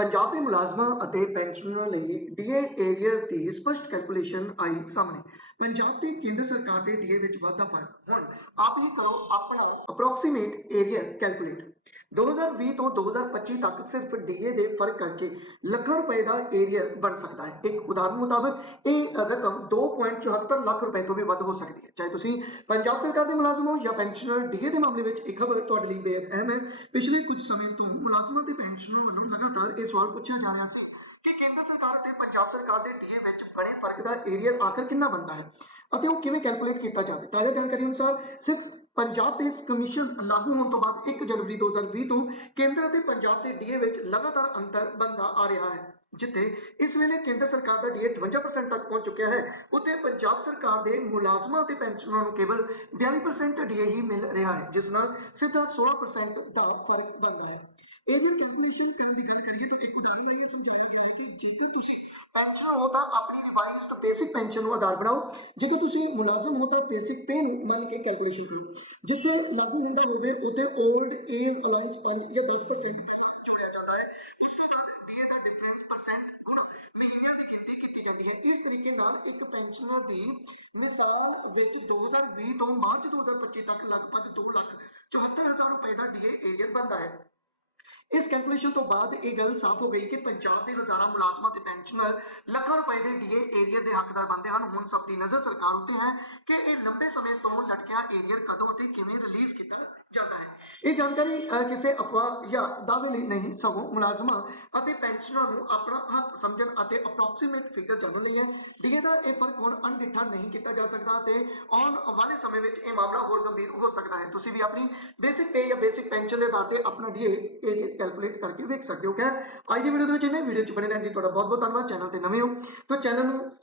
ਪੰਜਾਬ ਦੇ ਮੁਲਾਜ਼ਮਾਂ ਅਤੇ ਪੈਨਸ਼ਨਰਾਂ ਲਈ ਡੀਏ ਏਰੀਅਰ ਦੀ ਸਪਸ਼ਟ ਕੈਲਕੂਲੇਸ਼ਨ ਆਈ ਸਾਹਮਣੇ। ਪੰਜਾਬ ਤੇ ਕੇਂਦਰ ਸਰਕਾਰ ਦੇ ਡੀਏ ਵਿੱਚ ਵਾਧਾ ਫ਼ਰਕ ਹੁਣ। ਆਪ ਹੀ ਕਰੋ ਆਪਣਾ ਅਪਰੋਕਸੀਮੇਟ ਏਰੀਅਰ ਕੈਲਕੂਲੇਟ 2020 ਤੋਂ 2025 ਤੱਕ ਸਿਰਫ ਡੀਏ ਦੇ ਫ਼ਰਕ ਕਰਕੇ ਲੱਖਾਂ ਰੁਪਏ ਦਾ ਏਰੀਅਰ ਬਣ ਸਕਦਾ ਹੈ। ਇੱਕ ਉਦਾਹਰਨ ਮੁਤਾਬਕ, ਇਹ ਰਕਮ 2.74 ਲੱਖ ਰੁਪਏ ਤੋਂ ਵੀ ਵੱਧ ਹੋ ਸਕਦੀ ਹੈ। ਚਾਹੇ ਤੁਸੀਂ ਪੰਜਾਬ ਸਰਕਾਰ ਦੇ ਮੁਲਾਜ਼ਮ ਹੋ ਜਾਂ ਪੈਨਸ਼ਨਰ, ਡੀਏ ਦੇ ਮਾਮਲੇ ਵਿੱਚ ਇੱਕ ਖਬਰ ਤੁਹਾਡੇ ਲਈ ਬੇहद ਅਹਿਮ ਹੈ। ਪਿਛਲੇ ਕੁਝ ਸਮੇਂ ਤੋਂ ਮੁਲਾਜ਼ਮਾਂ ਤੇ ਪੈਨਸ਼ਨਰਾਂ ਵੱਲੋਂ ਲਗਾਤਾਰ ਇਹ ਸਵਾਲ ਪੁੱਛਿਆ ਜਾ ਰਿਹਾ ਸੀ ਕਿ ਕੇਂਦਰ ਸਰਕਾਰ ਅਤੇ ਪੰਜਾਬ ਸਰਕਾਰ ਦੇ ਡੀਏ ਵਿੱਚ ਬੜੇ ਫ਼ਰਕ ਦਾ ਏਰੀਅਰ ਆਖਰ ਕਿੰਨਾ ਬਣਦਾ ਹੈ? ਅਤੇ ਉਹ ਕਿਵੇਂ ਕੈਲਕੂਲੇਟ ਕੀਤਾ ਜਾਵੇ? ਤਾਜ਼ਾ ਜਾਣਕਾਰੀ ਅਨੁਸਾਰ ਸਿਕਸ ਪੰਜਾਬ ਬੇਸ ਕਮਿਸ਼ਨ ਲਾਗੂ ਹੋਣ ਤੋਂ ਬਾਅਦ 1 ਜਨਵਰੀ 2020 ਤੋਂ ਕੇਂਦਰ ਅਤੇ ਪੰਜਾਬ ਦੇ ਡੀਏ ਵਿੱਚ ਲਗਾਤਾਰ ਅੰਤਰ ਬਣਦਾ ਆ ਰਿਹਾ ਹੈ, ਜਿੱਥੇ ਇਸ ਵੇਲੇ ਕੇਂਦਰ ਸਰਕਾਰ ਦਾ ਡੀਏ 52% ਤੱਕ ਪਹੁੰਚ ਚੁੱਕਿਆ ਹੈ। ਉੱਥੇ ਪੰਜਾਬ ਸਰਕਾਰ ਦੇ ਮੁਲਾਜ਼ਮਾਂ ਅਤੇ ਪੈਨਸ਼ਨਰਾਂ ਨੂੰ ਕੇਵਲ 42% ਡੀਏ ਹੀ ਮਿਲ ਰਿਹਾ ਹੈ, ਜਿਸ ਨਾਲ ਸਿੱਧਾ 16% ਦਾ ਫ਼ਰਕ ਬਣਦਾ ਹੈ। ਏਰੀਅਰ ਕੈਲਕੂਲੇਸ਼ਨ ਕਰਨ ਦੀ ਗੱਲ ਕਰੀਏ ਤਾਂ ਇੱਕ ਉਦਾਹਰਨ ਇਹ ਸਮਝਾਇਆ ਗਿਆ ਹੈ ਕਿ ਜੇਕਰ ਤੁਸੀਂ ਪੈਨਸ਼ਨ ਹੋ ਤਾਂ ਆਪਣੀ ਰਿਵਾਈਜ਼ਡ ਬੇਸਿਕ ਪੈਨਸ਼ਨ ਨੂੰ ਆਧਾਰ ਬਣਾਓ। ਜੇਕਰ ਤੁਸੀਂ ਮੁਲਾਜ਼ਮ ਹੋ ਤਾਂ ਬੇਸਿਕ ਪੇ ਨੂੰ ਮੰਨ ਕੇ ਕੈਲਕੂਲੇਸ਼ਨ ਕਰੋ। ਜਿੱਥੇ ਲਾਗੂ ਹੁੰਦਾ ਹੋਵੇ, ਉੱਥੇ 올ਡ ਏਜ ਅਲਾਈਅੰਸ 5 ਜਾਂ 10% ਜੋੜਿਆ ਜਾਂਦਾ ਹੈ। ਇਸ ਦੇ ਨਾਲ ਡੀਏ ਦਾ ਡਿਫਰੈਂਸ ਪਰਸੈਂਟ ਗੁਣਾ ਮਹੀਨਿਆਂ ਦੀ ਗਿਣਤੀ ਕੀਤੀ ਜਾਂਦੀ ਹੈ। ਇਸ ਤਰੀਕੇ ਨਾਲ ਇੱਕ ਪੈਨਸ਼ਨਰ ਦੀ ਮਿਸਾਲ ਵਿੱਚ 2020 ਤੋਂ ਮਾਰਚ 2025 ਤੱਕ ਲਗਭਗ 2 ਲੱਖ 74000 ਰੁਪਏ ਦਾ ਡੀਏ ਏਰੀਅਰ ਬਣਦਾ ਹੈ। ਇਸ ਕੈਲਕੂਲੇਸ਼ਨ ਤੋਂ ਬਾਅਦ ਇਹ ਗੱਲ ਸਾਫ਼ ਹੋ ਗਈ ਕਿ ਪੰਜਾਬ ਦੇ ਹਜ਼ਾਰਾਂ ਮੁਲਾਜ਼ਮਾਂ ਤੇ ਪੈਨਸ਼ਨਰ ਲੱਖਾਂ ਰੁਪਏ ਦੇ ਡੀਏ ਏਰੀਅਰ ਦੇ ਹੱਕਦਾਰ ਬਣਦੇ ਹਨ। ਹੁਣ ਸਭ ਦੀ ਨਜ਼ਰ ਸਰਕਾਰ ਉੱਤੇ ਹੈ ਕਿ ਇਹ ਲੰਬੇ ਸਮੇਂ ਤੋਂ ਲਟਕਿਆ ਏਰੀਅਰ ਕਦੋਂ ਅਤੇ ਕਿਵੇਂ ਰਿਲੀਜ਼ ਕੀਤਾ ਜਾਂਦਾ ਹੈ। ਇਹ ਜਾਣਕਾਰੀ ਕਿਸੇ ਅਫਵਾਹ ਜਾਂ ਦਾਅਵੇ ਲਈ ਨਹੀਂ, ਸਗੋਂ ਮੁਲਾਜ਼ਮਾਂ ਅਤੇ ਪੈਨਸ਼ਨਰਾਂ ਨੂੰ ਆਪਣਾ ਹੱਕ ਸਮਝਣ ਅਤੇ ਅਪਰੋਕਸੀਮੇਟ ਫਿਗਰ ਜਾਣਨ ਲਈ ਹੈ। ਡੀਏ ਦਾ ਇਹ ਫ਼ਰਕ ਹੁਣ ਅਣਡਿੱਠਾ ਨਹੀਂ ਕੀਤਾ ਜਾ ਸਕਦਾ ਤੇ ਆਉਣ ਵਾਲੇ ਸਮੇਂ ਵਿੱਚ ਇਹ ਮਾਮਲਾ ਹੋਰ ਗੰਭੀਰ ਹੋ ਸਕਦਾ ਹੈ। ਤੁਸੀਂ ਵੀ ਆਪਣੀ ਬੇਸਿਕ ਪੇ ਜਾਂ ਬੇਸਿਕ ਪੈਨਸ਼ਨ ਦੇ ਆਧਾਰ ਤੇ ਆਪਣਾ ਡੀਏ ਏਰੀਅਰ ਕੈਲਕੂਲੇਟ ਕਰਕੇ ਵੇਖ ਸਕਦੇ ਹੋ। ਖੈਰ, ਅੱਜ ਦੀ ਵੀਡੀਓ ਦੇ ਵਿੱਚ ਇਹਨੇ ਵੀਡੀਓ ਚ ਬਣੇ ਰਹਿਣ ਲਈ ਤੁਹਾਡਾ ਬਹੁਤ ਬਹੁਤ ਧੰਨਵਾਦ। ਚੈਨਲ ਤੇ ਨਵੇਂ ਹੋ ਤਾਂ ਚੈਨਲ ਨੂੰ